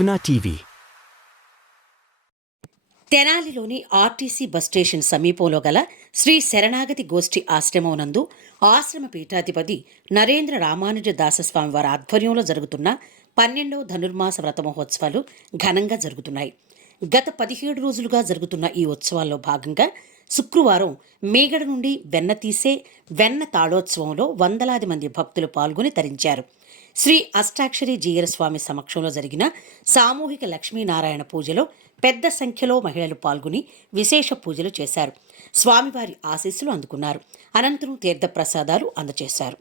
Bhuvana TV. తెనాలిలోని RTC bus station సమీపంలో గల శ్రీ శరణాగతి గోష్ఠి ఆశ్రమం నందు ఆశ్రమ పీఠాధిపతి నరేంద్ర రామానుజ దాసస్వామి వారి ఆధ్వర్యంలో జరుగుతున్న 12వ ధనుర్మాస వ్రత మహోత్సవాలు ఘనంగా జరుగుతున్నాయి. గత 17 రోజులుగా జరుగుతున్న ఈ ఉత్సవాల్లో భాగంగా శుక్రవారం మేగడ నుండి వెన్న తీసే వెన్న తాళోత్సవంలో వందలాది మంది భక్తులు పాల్గొని తరించారు. శ్రీ అష్టాక్షరి జీయర స్వామి సమక్షంలో జరిగిన సామూహిక లక్ష్మీనారాయణ పూజలో పెద్ద సంఖ్యలో మహిళలు పాల్గొని విశేష పూజలు చేశారు. స్వామివారి ఆశీస్సులు అందుకున్నారు. అనంతరం తీర్థప్రసాదాలు అందజేశారు.